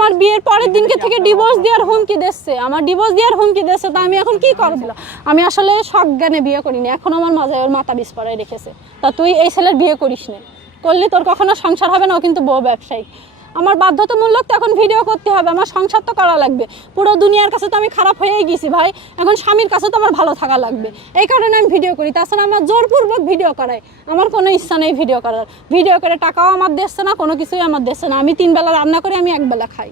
আমার বিয়ের পরের দিনকে থেকে ডিভোর্স দেওয়ার হুমকি দিচ্ছে, আমার ডিভোর্স দেওয়ার হুমকি দিচ্ছে। তা আমি এখন কি করব? আমি আসলে সজ্ঞানে বিয়ে করিনি, এখন আমার মাথায় ওর মাথা বিষ পড়ায় রেখেছে। তা তুই এই ছেলের বিয়ে করিস না, করলে তোর কখনো সংসার হবে না। ও কিন্তু বউ ব্যবসায়ী। আমার বাধ্যতামূলক তো এখন ভিডিও করতে হবে, আমার সংসার তো করা লাগবে। পুরো দুনিয়ার কাছে তো আমি খারাপ হয়েই গেছি ভাই, এখন স্বামীর কাছে তো আমার ভালো থাকা লাগবে, এই কারণে আমি ভিডিও করি। তাছাড়া আমার জোরপূর্বক ভিডিও করাই, আমার কোনো ইচ্ছা নেই ভিডিও করার। ভিডিও করে টাকাও আমার দিচ্ছে না, কোনো কিছুই আমার দিচ্ছে না। আমি 3 বেলা রান্না করে আমি 1 বেলা খাই।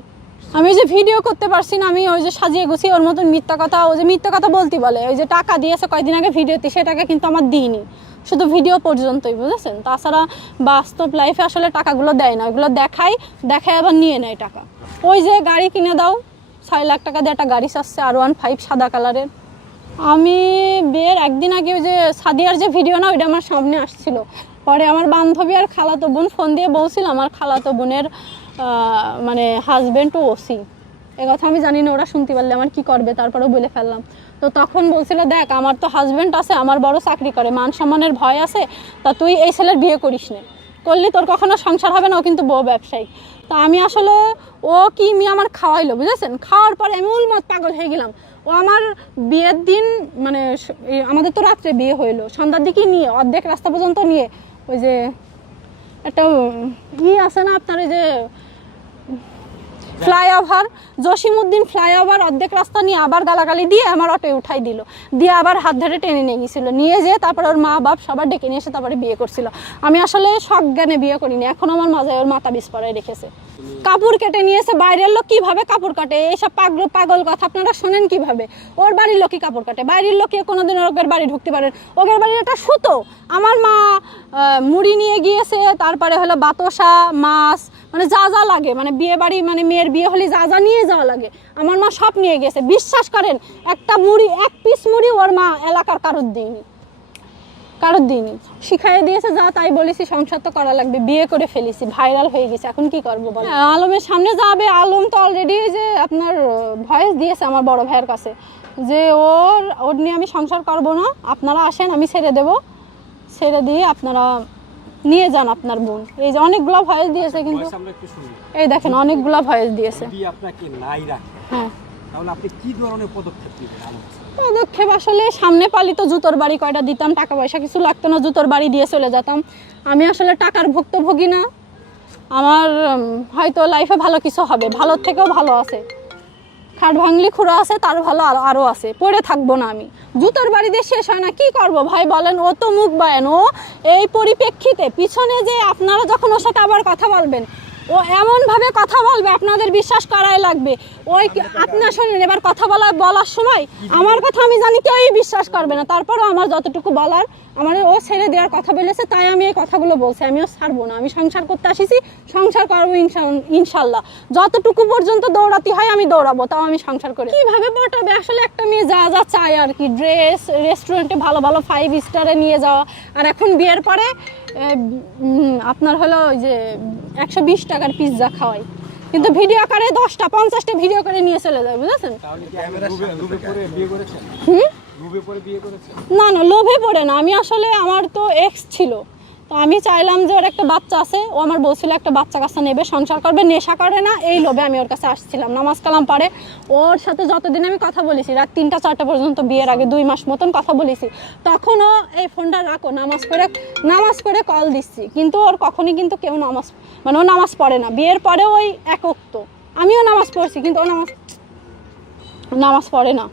আমি যে ভিডিও করতে পারছি না, আমি ওই যে সাজিয়ে গুছিয়ে ওর মতন মিথ্যা কথা, ওই যে মিথ্যা কথা বলতে বলে, ওই যে টাকা দিয়েছে কয়েকদিন আগে ভিডিওতে, সে টাকা কিন্তু আমার দিইনি, শুধু ভিডিও পর্যন্তই, বুঝেছেন? তাছাড়া বাস্তব লাইফে আসলে টাকাগুলো দেয় না, ওইগুলো দেখায় আবার নিয়ে নেয় টাকা। ওই যে গাড়ি কিনে দাও, 6 লাখ টাকা দিয়ে একটা গাড়ি চাচ্ছে R15 সাদা কালারের। আমি বিয়ের একদিন আগে ওই যে সাদিয়ার যে ভিডিও না, ওইটা আমার সামনে আসছিল। পরে আমার বান্ধবী আর খালাতো বোন ফোন দিয়ে বলছিল আমার খালাতো বোনের মানে হাজব্যান্ড টু ওসি। এ কথা আমি জানি না, ওরা শুনতে পারলে আমার কি করবে, তারপরেও বলে ফেললাম। তো তখন বলছিল দেখ আমার তো হাজব্যান্ড আছে, আমার বড় চাকরি করে, মান সম্মানের ভয় আছে, তা তুই এই ছেলের বিয়ে করিস না, করলে তোর কখনো সংসার হবে না। ও কিন্তু বউ ব্যবসায়ী। তা আমি আসলে ও কি মেয়ে আমার খাওয়াইলো, বুঝেছেন? খাওয়ার পরে আমি উন্মাদ পাগল হয়ে গেলাম। ও আমার বিয়ের দিন মানে আমাদের তো রাত্রে বিয়ে হইলো, সন্ধ্যার দিকে নিয়ে অর্ধেক রাস্তা পর্যন্ত নিয়ে ওই যে একটা আছে না আপনার, ওই যে ফ্লাইওভার, জসিমউদ্দিন ফ্লাইওভার, অর্ধেক রাস্তা নিয়ে আবার গালাগালি দিয়ে আমার অটোয় উঠাই দিল, দিয়ে আবার হাত ধরে টেনে নিয়ে গেছিল, নিয়ে যেয়ে তারপর ওর মা বাপ সবার ডেকে নিয়ে এসে তারপরে বিয়ে করছিল। আমি আসলে সজ্ঞানে বিয়ে করিনি, এখন আমার মাথায় ওর মাথা বিষ পড়ায় রেখেছে। কাপড় কেটে নিয়েছে, বাইরের লোক কিভাবে কাপড় কাটে এইসব পাগল কথা আপনারা শোনেন কিভাবে? ওর বাড়ির লোকই কাপড় কাটে, বাইরের লোকে কোনোদিন ওদের বাড়ি ঢুকতে পারেন? ওদের বাড়ির একটা সুতো, আমার মা মুড়ি নিয়ে গিয়েছে, তারপরে হলো বাতাসা, মাছ, মানে যা যা লাগে, মানে বিয়ে বাড়ি মানে মেয়ের বিয়ে হলে যা যা নিয়ে যাওয়া লাগে আমার মা সব নিয়ে গেছে। বিশ্বাস করেন একটা মুড়ি, 1 পিস মুড়ি ওর মা এলাকার কারোর দিইনি, শিখাই দিয়েছে যা তাই বলেছি, সংসার তো করা লাগবে, বিয়ে করে ফেলেছি, ভাইরাল হয়ে গেছে, এখন কি করবো বল? আলমের সামনে যাবে, আলম তো অলরেডি যে আপনার ভয়েস দিয়েছে আমার বড় ভাইয়ের কাছে যে ওর নিয়ে আমি সংসার করবো না, আপনারা আসেন আমি ছেড়ে দেবো, ছেড়ে দিয়ে আপনারা নিয়ে যান আপনার বোন। এই যে অনেকগুলো ভয়েস দিয়েছে, কিন্তু এই দেখেন অনেকগুলো ভয়েস দিয়েছে। হ্যাঁ, তাহলে আপনি কি ধরনের পদক্ষেপ নেবেন? পদক্ষেপ আসলে সামনে পালিত জুতোর বাড়ি কয়টা দিতাম, টাকা পয়সা কিছু লাগতো না, জুতোর বাড়ি দিয়ে চলে যেতাম। আমি আসলে টাকার ভুক্তভোগী না, আমার হয়তো লাইফে ভালো কিছু হবে, ভালোর থেকেও ভালো আছে, খাট ভাঙলি খুঁড়ো আছে, তার ভালো আরও আছে, পড়ে থাকবো না আমি। জুতোর বাড়ি দিয়ে শেষ হয় না, কি করব ভাই বলেন? ও তো মুখ বায়ান, ও এই পরিপ্রেক্ষিতে পিছনে যে আপনারা যখন ওর সাথে আবার কথা বলবেন, ও এমনভাবে কথা বলবে আপনাদের বিশ্বাস করাই লাগবে। ওই আপনার শোনেন, এবার কথা বলার সময় আমার কথা আমি জানি কেউই বিশ্বাস করবে না, তারপরও আমার যতটুকু বলার, আমার ও ছেড়ে দেওয়ার কথা বলেছে, তাই আমি এই কথাগুলো বলছি। আমিও ছাড়বো না, আমি সংসার করতে আসিছি, সংসার করবো ইনশাল্লাহ। যতটুকু পর্যন্ত দৌড়াতে হয় আমি দৌড়াবো, তাও আমি সংসার করি। কীভাবে পটাবে আসলে একটা মেয়ে যা যা চায় আর কি, ড্রেস, রেস্টুরেন্টে ভালো ভালো 5 স্টারে নিয়ে যাওয়া, আর এখন বিয়ের পরে আপনার হলো ওই যে 120 টাকার পিৎজা খাওয়াই, কিন্তু ভিডিও করে 10টা 50টা ভিডিও করে নিয়ে চলে যায়, বুঝেছেন? না না, লোভে পড়ে না, আমি আসলে আমার তো এক্স ছিল, তো আমি চাইলাম যে ওর একটা বাচ্চা আছে, ও আমার বলছিল একটা বাচ্চা কাচ্চা নেবে, সংসার করবে, নেশা করে না, এই লোভে আমি ওর কাছে আসছিলাম। নামাজ কালাম পারে, ওর সাথে যতদিন আমি কথা বলেছি, রাত 3টা 4টা পর্যন্ত, বিয়ের আগে 2 মাস মতন কথা বলেছি, তখনও এই ফোনটা রাখো, নামাজ করে কল দিচ্ছি, কিন্তু ওর কখনই কিন্তু কেউ মানে ও নামাজ পড়ে না। বিয়ের পরে ওই এক ওয়াক্ত, আমিও নামাজ পড়ছি, কিন্তু ও নামাজ পড়ে না।